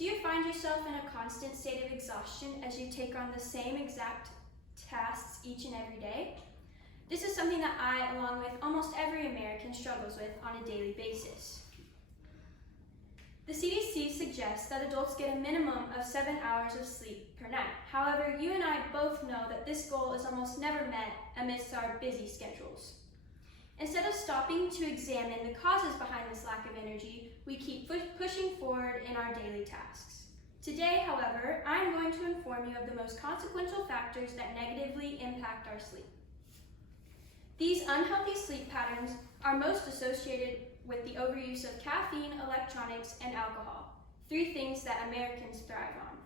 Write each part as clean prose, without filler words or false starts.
Do you find yourself in a constant state of exhaustion as you take on the same exact tasks each and every day? This is something that I, along with almost every American, struggles with on a daily basis. The CDC suggests that adults get a minimum of 7 hours of sleep per night. However, you and I both know that this goal is almost never met amidst our busy schedules. Instead of stopping to examine the causes behind this lack of energy, we keep pushing forward in our daily tasks. Today, however, I'm going to inform you of the most consequential factors that negatively impact our sleep. These unhealthy sleep patterns are most associated with the overuse of caffeine, electronics, and alcohol, 3 things that Americans thrive on.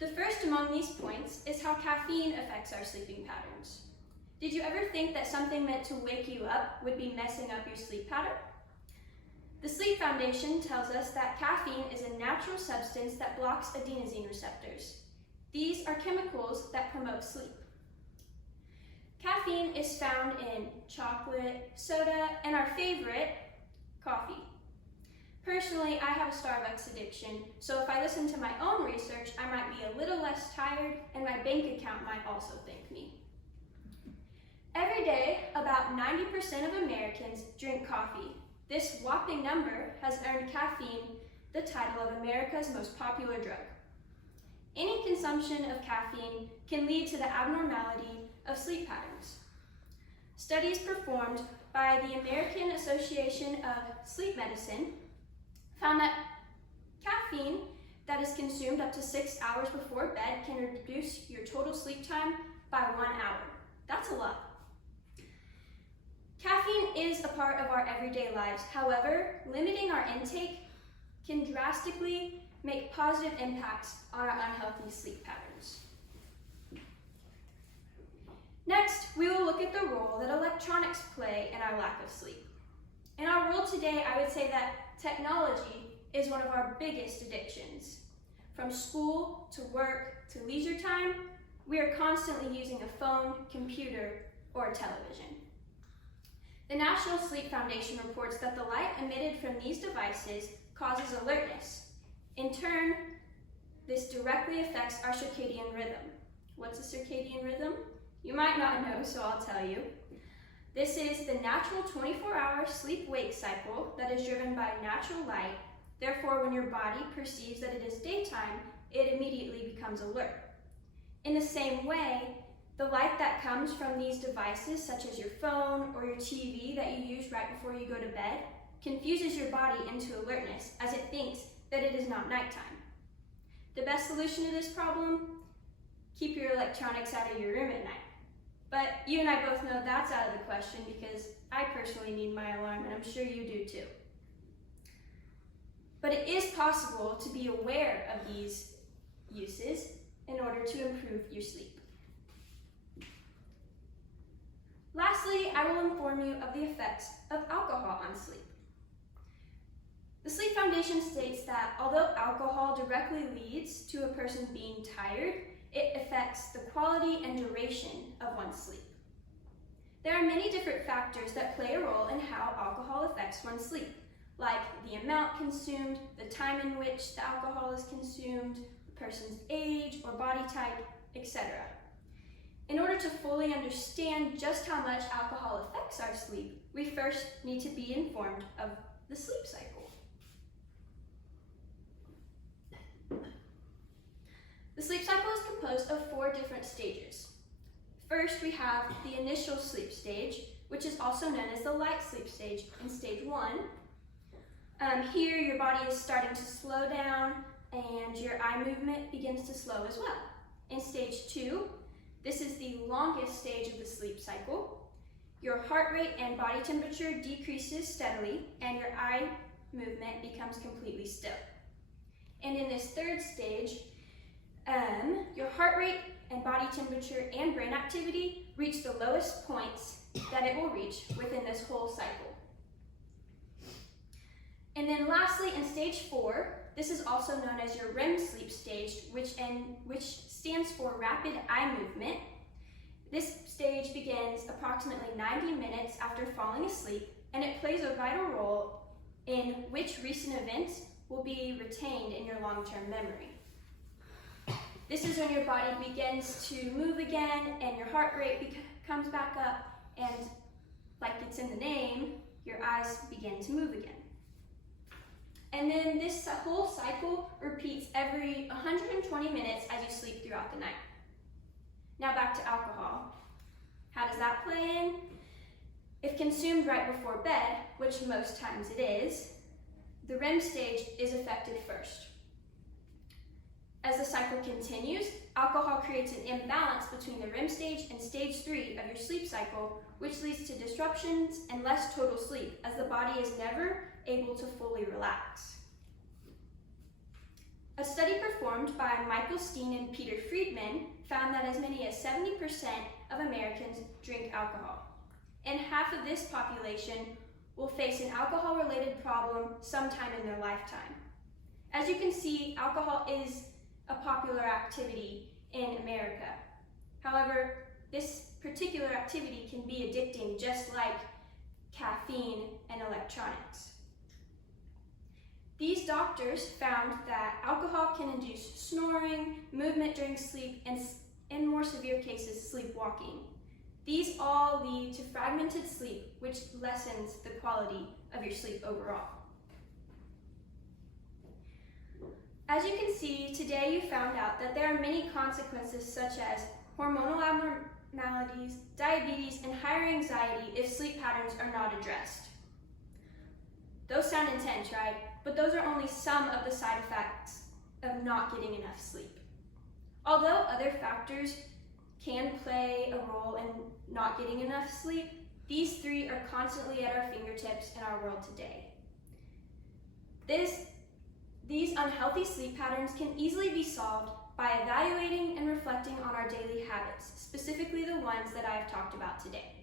The first among these points is how caffeine affects our sleeping patterns. Did you ever think that something meant to wake you up would be messing up your sleep pattern? The Sleep Foundation tells us that caffeine is a natural substance that blocks adenosine receptors. These are chemicals that promote sleep. Caffeine is found in chocolate, soda, and our favorite, coffee. Personally, I have a Starbucks addiction, so if I listen to my own research, I might be a little less tired and my bank account might also thank me. Every day, about 90% of Americans drink coffee. This whopping number has earned caffeine the title of America's most popular drug. Any consumption of caffeine can lead to the abnormality of sleep patterns. Studies performed by the American Association of Sleep Medicine found that caffeine that is consumed up to 6 hours before bed can reduce your total sleep time by 1 hour. That's a lot. Caffeine is a part of our everyday lives. However, limiting our intake can drastically make positive impacts on our unhealthy sleep patterns. Next, we will look at the role that electronics play in our lack of sleep. In our world today, I would say that technology is one of our biggest addictions. From school to work to leisure time, we are constantly using a phone, computer, or a television. The National Sleep Foundation reports that the light emitted from these devices causes alertness. In turn, this directly affects our circadian rhythm. What's a circadian rhythm? You might not know, so I'll tell you. This is the natural 24-hour sleep-wake cycle that is driven by natural light. Therefore, when your body perceives that it is daytime, it immediately becomes alert. In the same way, the light that comes from these devices, such as your phone or your TV that you use right before you go to bed, confuses your body into alertness as it thinks that it is not nighttime. The best solution to this problem? Keep your electronics out of your room at night. But you and I both know that's out of the question because I personally need my alarm, and I'm sure you do too. But it is possible to be aware of these uses in order to improve your sleep. Lastly, I will inform you of the effects of alcohol on sleep. The Sleep Foundation states that although alcohol directly leads to a person being tired, it affects the quality and duration of one's sleep. There are many different factors that play a role in how alcohol affects one's sleep, like the amount consumed, the time in which the alcohol is consumed, the person's age or body type, etc. In order to fully understand just how much alcohol affects our sleep, we first need to be informed of the sleep cycle. The sleep cycle is composed of 4 different stages. First, we have the initial sleep stage, which is also known as the light sleep stage in stage 1. Here, your body is starting to slow down and your eye movement begins to slow as well. In stage 2, this is the longest stage of the sleep cycle. Your heart rate and body temperature decreases steadily and your eye movement becomes completely still. And in this 3rd stage, your heart rate and body temperature and brain activity reach the lowest points that it will reach within this whole cycle. And then lastly, in stage 4, this is also known as your REM sleep stage, which stands for rapid eye movement. This stage begins approximately 90 minutes after falling asleep, and it plays a vital role in which recent events will be retained in your long-term memory. This is when your body begins to move again and your heart rate comes back up, and like it's in the name, your eyes begin to move again. And then this whole cycle repeats every 120 minutes as you sleep throughout the night. Now back to alcohol. How does that play in? If consumed right before bed, which most times it is, the REM stage is affected first. As the cycle continues, alcohol creates an imbalance between the REM stage and stage 3 of your sleep cycle, which leads to disruptions and less total sleep, as the body is never able to fully relax. A study performed by Michael Steen and Peter Friedman found that as many as 70% of Americans drink alcohol, and half of this population will face an alcohol-related problem sometime in their lifetime. As you can see, alcohol is a popular activity in America. However, this particular activity can be addicting, just like caffeine and electronics. These doctors found that alcohol can induce snoring, movement during sleep, and in more severe cases, sleepwalking. These all lead to fragmented sleep, which lessens the quality of your sleep overall. As you can see, today you found out that there are many consequences such as hormonal abnormalities, diabetes, and higher anxiety if sleep patterns are not addressed. Those sound intense, right? But those are only some of the side effects of not getting enough sleep. Although other factors can play a role in not getting enough sleep, these three are constantly at our fingertips in our world today. These unhealthy sleep patterns can easily be solved by evaluating and reflecting on our daily habits, specifically the ones that I have talked about today.